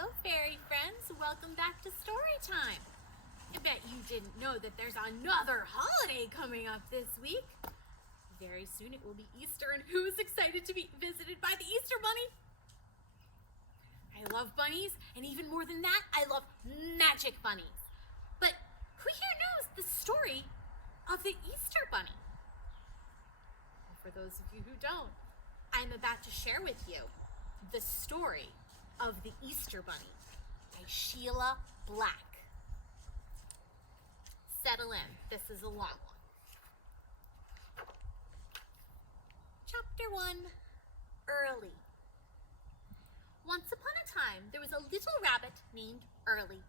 Hello, fairy friends. Welcome back to Storytime. I bet you didn't know that there's another holiday coming up this week. Very soon it will be Easter, and who's excited to be visited by the Easter Bunny? I love bunnies, and even more than that, I love magic bunnies. But who here knows the story of the Easter Bunny? Well, for those of you who don't, I'm about to share with you the story of the Easter Bunny by Sheila Black. Settle in, this is a long one. Chapter 1, Early. Once upon a time, there was a little rabbit named Early.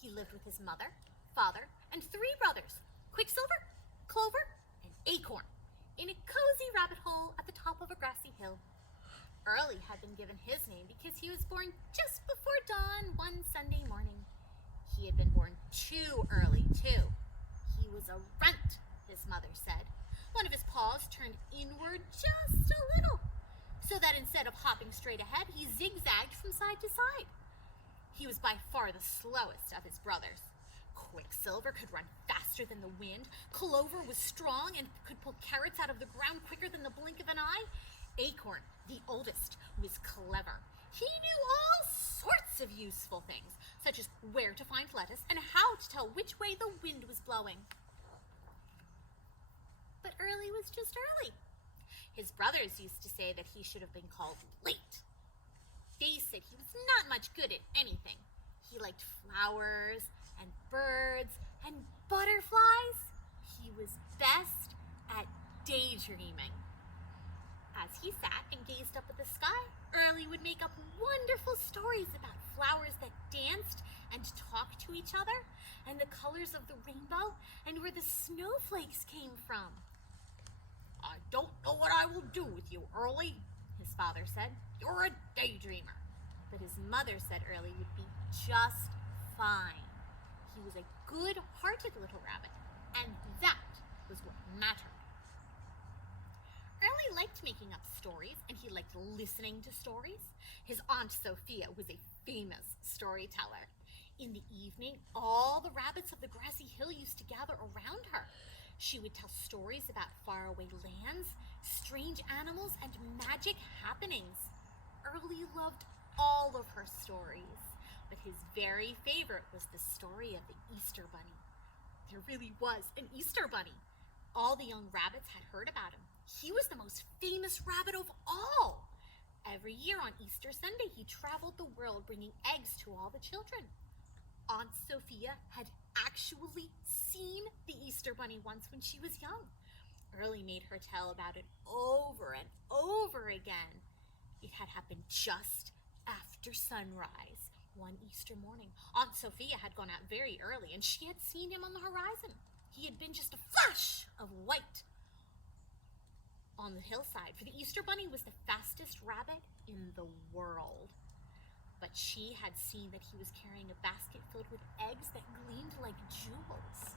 He lived with his mother, father, and 3 brothers, Quicksilver, Clover, and Acorn, in a cozy rabbit hole at the top of a grassy hill. Early had been given his name because he was born just before dawn one Sunday morning. He had been born too early, too. He was a runt, his mother said. One of his paws turned inward just a little, so that instead of hopping straight ahead, he zigzagged from side to side. He was by far the slowest of his brothers. Quicksilver could run faster than the wind. Clover was strong and could pull carrots out of the ground quicker than the blink of an eye. Acorn, the oldest, was clever. He knew all sorts of useful things, such as where to find lettuce and how to tell which way the wind was blowing. But Early was just Early. His brothers used to say that he should have been called Late. They said he was not much good at anything. He liked flowers and birds and butterflies. He was best at daydreaming. As he sat and gazed up at the sky, Early would make up wonderful stories about flowers that danced and talked to each other, and the colors of the rainbow, and where the snowflakes came from. "I don't know what I will do with you, Early," his father said. "You're a daydreamer." But his mother said Early would be just fine. He was a good-hearted little rabbit, and that was what mattered. Early liked making up stories, and he liked listening to stories. His Aunt Sophia was a famous storyteller. In the evening, all the rabbits of the grassy hill used to gather around her. She would tell stories about faraway lands, strange animals, and magic happenings. Early loved all of her stories, but his very favorite was the story of the Easter Bunny. There really was an Easter Bunny. All the young rabbits had heard about him. He was the most famous rabbit of all. Every year on Easter Sunday, he traveled the world bringing eggs to all the children. Aunt Sophia had actually seen the Easter Bunny once when she was young. Early made her tell about it over and over again. It had happened just after sunrise one Easter morning. Aunt Sophia had gone out very early, and she had seen him on the horizon. He had been just a flash of white on the hillside, for the Easter Bunny was the fastest rabbit in the world. But she had seen that he was carrying a basket filled with eggs that gleamed like jewels.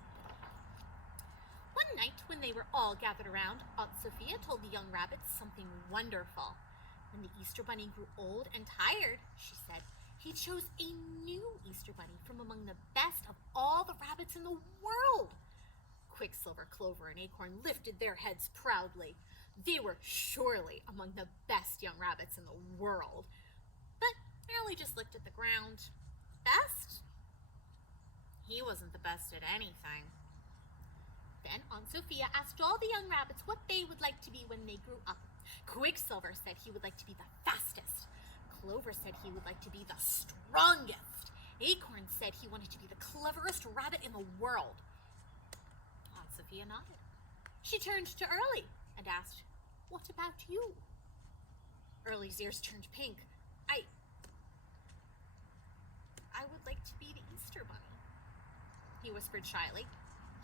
One night, when they were all gathered around, Aunt Sophia told the young rabbits something wonderful. When the Easter Bunny grew old and tired, she said, he chose a new Easter Bunny from among the best of all the rabbits in the world. Quicksilver, Clover, and Acorn lifted their heads proudly. They were surely among the best young rabbits in the world. But Early just looked at the ground. Best? He wasn't the best at anything. Then Aunt Sophia asked all the young rabbits what they would like to be when they grew up. Quicksilver said he would like to be the fastest. Clover said he would like to be the strongest. Acorn said he wanted to be the cleverest rabbit in the world. Aunt Sophia nodded. She turned to Early and asked, "What about you?" Early's ears turned pink. I would like to be the Easter Bunny," he whispered shyly.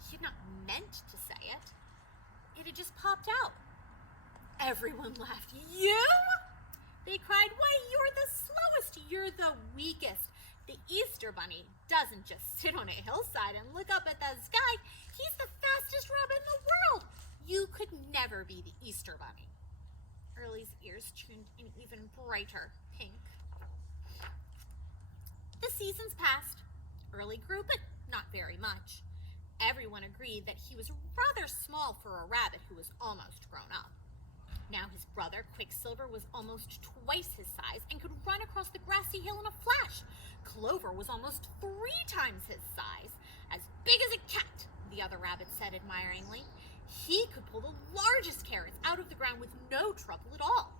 He had not meant to say it. It had just popped out. Everyone laughed. "You?" they cried. "Why, you're the slowest. You're the weakest. The Easter Bunny doesn't just sit on a hillside and look up at the sky. He's the fastest rabbit in the world. You could never be the Easter Bunny." Early's ears turned an even brighter pink. seasons passed. Early grew, but not very much. Everyone agreed that he was rather small for a rabbit who was almost grown up. Now his brother, Quicksilver, was almost twice his size and could run across the grassy hill in a flash. Clover was almost 3 times his size, as big as a cat, the other rabbit said admiringly. He could pull the largest carrots out of the ground with no trouble at all.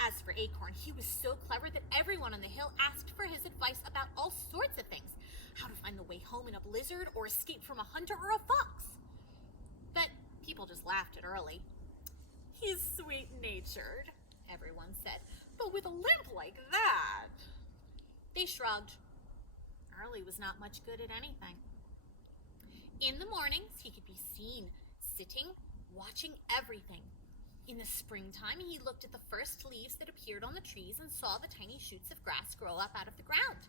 As for Acorn, he was so clever that everyone on the hill asked for his advice about all sorts of things. How to find the way home in a blizzard, or escape from a hunter or a fox. But people just laughed at Early. He's sweet-natured, everyone said, but with a limp like that. They shrugged. Early was not much good at anything. In the mornings, he could be seen sitting, watching everything. In the springtime, he looked at the first leaves that appeared on the trees and saw the tiny shoots of grass grow up out of the ground.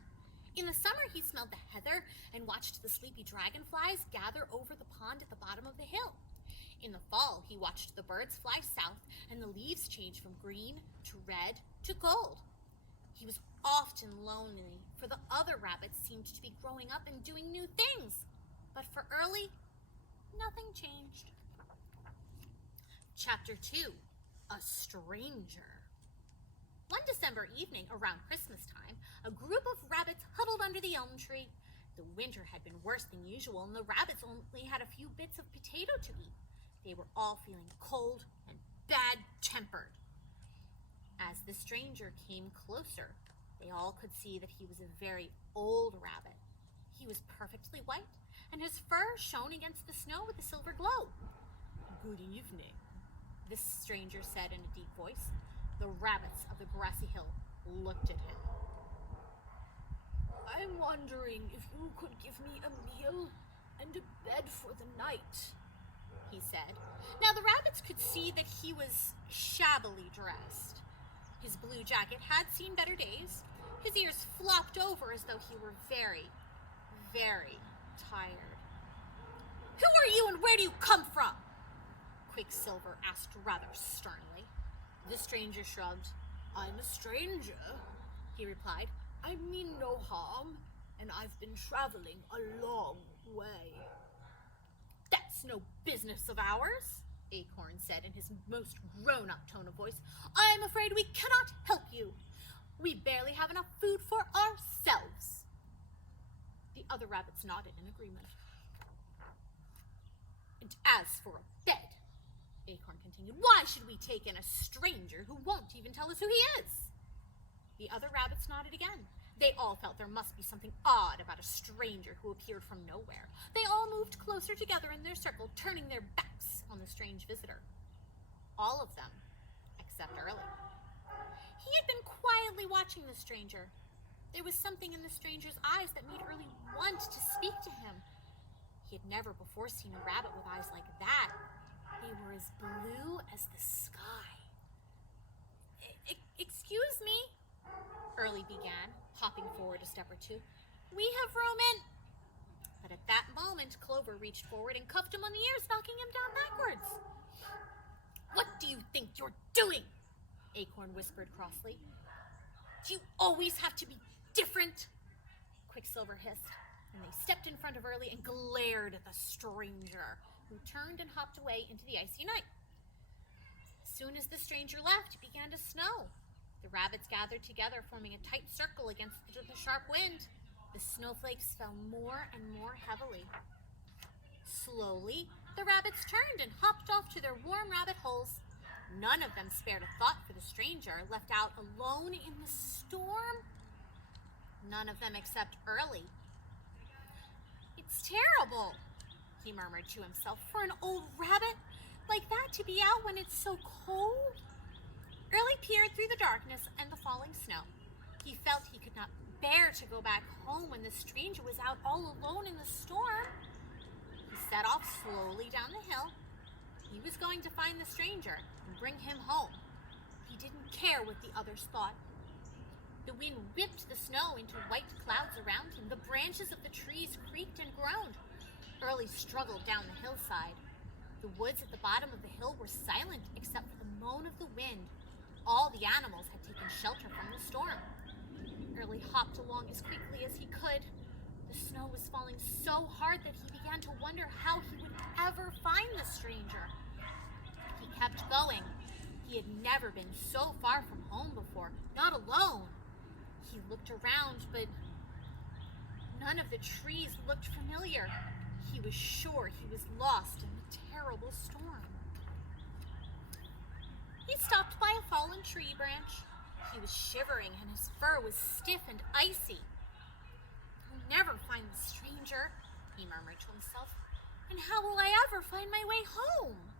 In the summer, he smelled the heather and watched the sleepy dragonflies gather over the pond at the bottom of the hill. In the fall, he watched the birds fly south and the leaves change from green to red to gold. He was often lonely, for the other rabbits seemed to be growing up and doing new things. But for Early, nothing changed. Chapter 2, A Stranger. One December evening, around Christmas time, a group of rabbits huddled under the elm tree. The winter had been worse than usual, and the rabbits only had a few bits of potato to eat. They were all feeling cold and bad-tempered. As the stranger came closer, they all could see that he was a very old rabbit. He was perfectly white, and his fur shone against the snow with a silver glow. "Good evening," this stranger said in a deep voice. The rabbits of the grassy hill looked at him. "I'm wondering if you could give me a meal and a bed for the night," he said. Now the rabbits could see that he was shabbily dressed. His blue jacket had seen better days. His ears flopped over as though he were very, very tired. "Who are you and where do you come from?" Quicksilver asked rather sternly. The stranger shrugged. "I'm a stranger," he replied. "I mean no harm, and I've been traveling a long way." "That's no business of ours," Acorn said in his most grown-up tone of voice. "I'm afraid we cannot help you. We barely have enough food for ourselves." The other rabbits nodded in agreement. "And as for a bed," Acorn continued, "why should we take in a stranger who won't even tell us who he is?" The other rabbits nodded again. They all felt there must be something odd about a stranger who appeared from nowhere. They all moved closer together in their circle, turning their backs on the strange visitor. All of them, except Early. He had been quietly watching the stranger. There was something in the stranger's eyes that made Early want to speak to him. He had never before seen a rabbit with eyes like that. They were as blue as the sky. "Excuse me," Early began, hopping forward a step or two. "We have room in—" But at that moment, Clover reached forward and cuffed him on the ears, knocking him down backwards. "What do you think you're doing?" Acorn whispered crossly. "Do you always have to be different?" Quicksilver hissed, and they stepped in front of Early and glared at the stranger, who turned and hopped away into the icy night. As soon as the stranger left, it began to snow. The rabbits gathered together, forming a tight circle against the sharp wind. The snowflakes fell more and more heavily. Slowly, the rabbits turned and hopped off to their warm rabbit holes. None of them spared a thought for the stranger, left out alone in the storm. None of them except Early. "It's terrible," he murmured to himself, "for an old rabbit like that to be out when it's so cold." Early peered through the darkness and the falling snow. He felt he could not bear to go back home when the stranger was out all alone in the storm. He set off slowly down the hill. He was going to find the stranger and bring him home. He didn't care what the others thought. The wind whipped the snow into white clouds around him. The branches of the trees creaked and groaned. Early struggled down the hillside. The woods at the bottom of the hill were silent except for the moan of the wind. All the animals had taken shelter from the storm. Early hopped along as quickly as he could. The snow was falling so hard that he began to wonder how he would ever find the stranger. He kept going. He had never been so far from home before, not alone. He looked around, but none of the trees looked familiar. He was sure he was lost in the terrible storm. He stopped by a fallen tree branch. He was shivering and his fur was stiff and icy. "I'll never find the stranger," he murmured to himself. "And how will I ever find my way home?"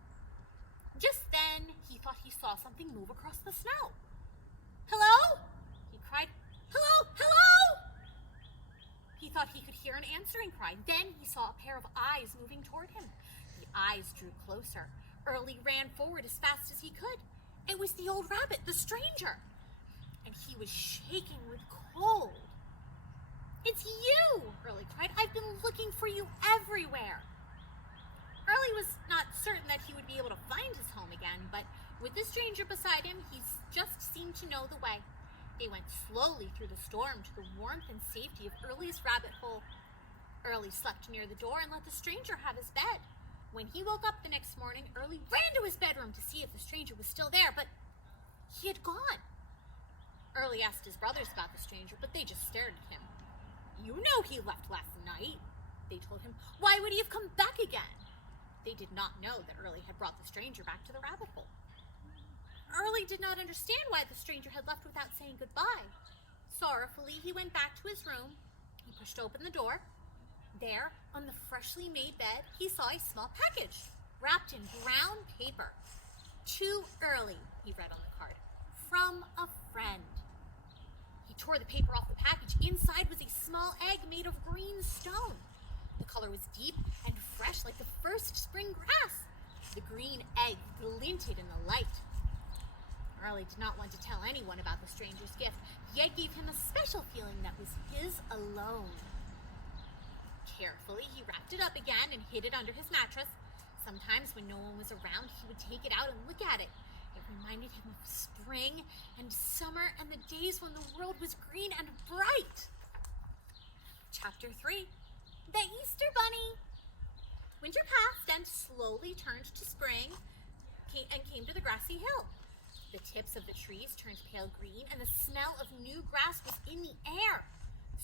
Just then, he thought he saw something move across the snow. "Hello?" he cried. "Hello! Hello!" He thought he could hear an answering cry. Then he saw a pair of eyes moving toward him. The eyes drew closer. Early ran forward as fast as he could. It was the old rabbit, the stranger, and he was shaking with cold. "It's you!" Early cried. "I've been looking for you everywhere." Early was not certain that he would be able to find his home again, but with the stranger beside him, he just seemed to know the way. They went slowly through the storm to the warmth and safety of Early's rabbit hole. Early slept near the door and let the stranger have his bed. When he woke up the next morning, Early ran to his bedroom to see if the stranger was still there, but he had gone. Early asked his brothers about the stranger, but they just stared at him. "You know he left last night," they told him. "Why would he have come back again?" They did not know that Early had brought the stranger back to the rabbit hole. Early did not understand why the stranger had left without saying goodbye. Sorrowfully, he went back to his room. He pushed open the door. There, on the freshly made bed, he saw a small package wrapped in brown paper. "To Early," he read on the card, "from a friend." He tore the paper off the package. Inside was a small egg made of green stone. The color was deep and fresh like the first spring grass. The green egg glinted in the light. Early did not want to tell anyone about the stranger's gift, yet gave him a special feeling that was his alone. Carefully, he wrapped it up again and hid it under his mattress. Sometimes when no one was around, he would take it out and look at it. It reminded him of spring and summer and the days when the world was green and bright. Chapter 3. The Easter Bunny. Winter passed and slowly turned to spring and came to the grassy hill. The tips of the trees turned pale green and the smell of new grass was in the air.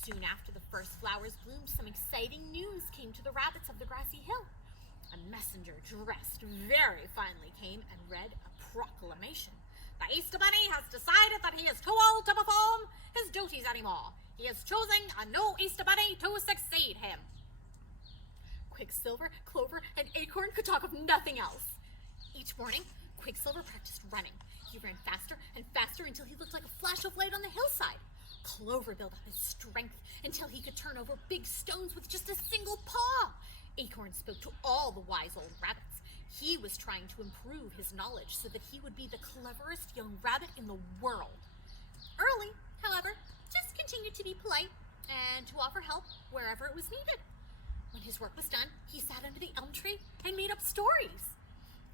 Soon after the first flowers bloomed, some exciting news came to the rabbits of the grassy hill. A messenger dressed very finely came and read a proclamation. "The Easter Bunny has decided that he is too old to perform his duties anymore. He is choosing a new Easter Bunny to succeed him." Quicksilver, Clover, and Acorn could talk of nothing else. Each morning, Quicksilver practiced running. He ran faster and faster until he looked like a flash of light on the hillside. Clover built up his strength until he could turn over big stones with just a single paw. Acorn spoke to all the wise old rabbits. He was trying to improve his knowledge so that he would be the cleverest young rabbit in the world. Early, however, just continued to be polite and to offer help wherever it was needed. When his work was done, he sat under the elm tree and made up stories.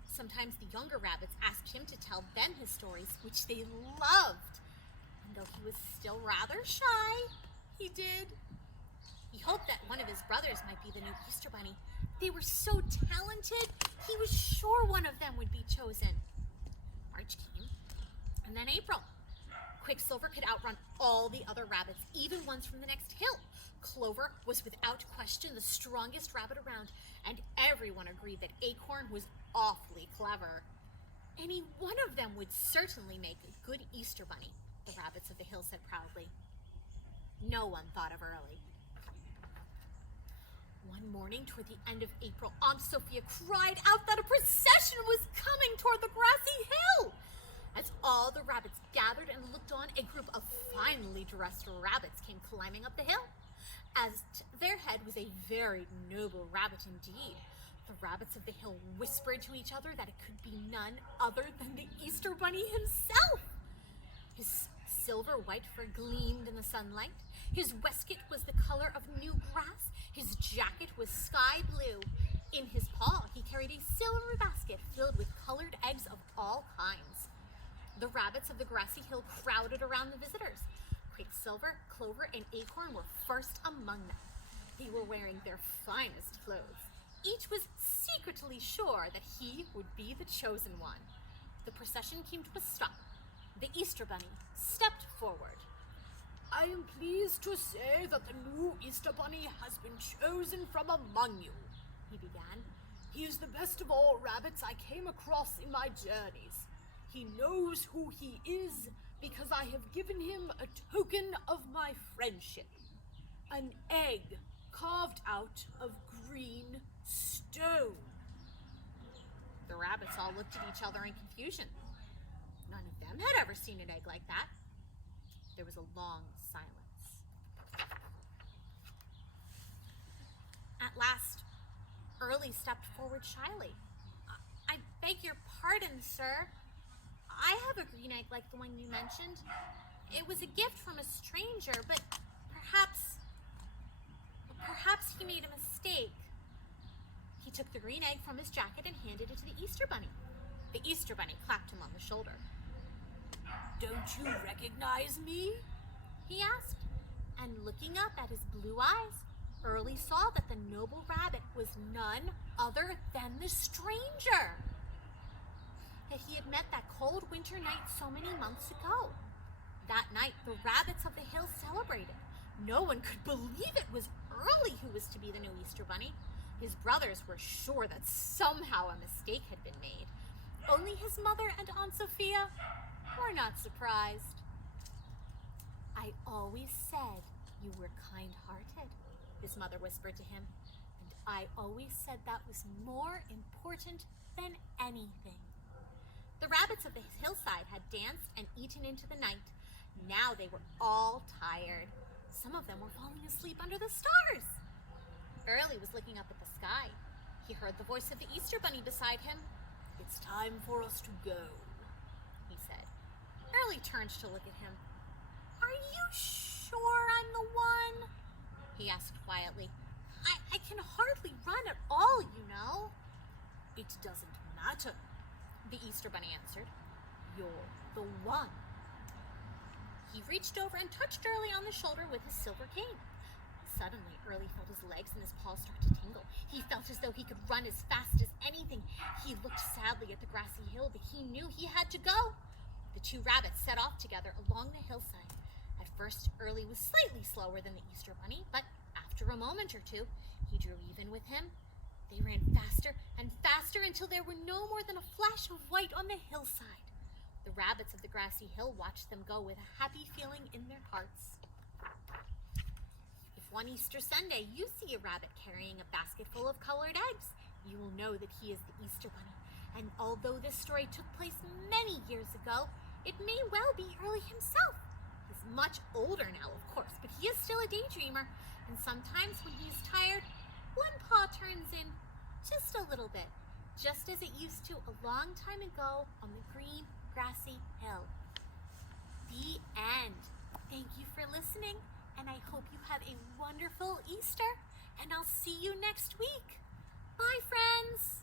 Sometimes the younger rabbits asked him to tell them his stories, which they loved. And though he was still rather shy, he did. He hoped that one of his brothers might be the new Easter Bunny. They were so talented, he was sure one of them would be chosen. March came, and then April. Quicksilver could outrun all the other rabbits, even ones from the next hill. Clover was without question the strongest rabbit around, and everyone agreed that Acorn was awfully clever. Any one of them would certainly make a good Easter Bunny, the rabbits of the hill said proudly. No one thought of Early. One morning toward the end of April, Aunt Sophia cried out that a procession was coming toward the grassy hill. As all the rabbits gathered and looked on, a group of finely dressed rabbits came climbing up the hill. At their head was a very noble rabbit indeed. The rabbits of the hill whispered to each other that it could be none other than the Easter Bunny himself. His silver-white fur gleamed in the sunlight. His waistcoat was the color of new grass. His jacket was sky blue. In his paw, he carried a silver basket filled with colored eggs of all kinds. The rabbits of the grassy hill crowded around the visitors. Quicksilver, Clover, and Acorn were first among them. They were wearing their finest clothes. Each was secretly sure that he would be the chosen one. The procession came to a stop. The Easter Bunny stepped forward. I am pleased to say that the new Easter Bunny has been chosen from among you, he began. He is the best of all rabbits I came across in my journeys. He knows who he is because I have given him a token of my friendship. An egg carved out of green stone. The rabbits all looked at each other in confusion. None of them had ever seen an egg like that. There was a long silence. At last, Early stepped forward shyly. I beg your pardon, sir. I have a green egg like the one you mentioned. It was a gift from a stranger, but perhaps he made a mistake. He took the green egg from his jacket and handed it to the Easter Bunny. The Easter Bunny clapped him on the shoulder. Don't you recognize me? He asked, and looking up at his blue eyes, Early saw that the noble rabbit was none other than the stranger that he had met that cold winter night so many months ago. That night, the rabbits of the hill celebrated. No one could believe it was Early who was to be the new Easter Bunny. His brothers were sure that somehow a mistake had been made. Only his mother and Aunt Sophia were not surprised. I always said you were kind-hearted, his mother whispered to him, and I always said that was more important than anything. The rabbits of the hillside had danced and eaten into the night. Now they were all tired. Some of them were falling asleep under the stars. Early was looking up at the sky. He heard the voice of the Easter Bunny beside him. It's time for us to go, he said. Early turned to look at him. Are you sure I'm the one? He asked quietly. I can hardly run at all, you know. It doesn't matter, the Easter Bunny answered. You're the one. He reached over and touched Early on the shoulder with his silver cane. Suddenly, Early felt his legs and his paws start to tingle. He felt as though he could run as fast as anything. He looked sadly at the grassy hill, but he knew he had to go. The two rabbits set off together along the hillside. At first, Early was slightly slower than the Easter Bunny, but after a moment or two, he drew even with him. They ran faster and faster until there were no more than a flash of white on the hillside. The rabbits of the grassy hill watched them go with a happy feeling in their hearts. If one Easter Sunday you see a rabbit carrying a basket full of colored eggs, you will know that he is the Easter Bunny. And although this story took place many years ago, it may well be Early himself. He's much older now, of course, but he is still a daydreamer. And sometimes when he is tired, one paw turns in just a little bit, just as it used to a long time ago on the green, grassy hill. The end. Thank you for listening, and I hope you have a wonderful Easter, and I'll see you next week. Bye, friends!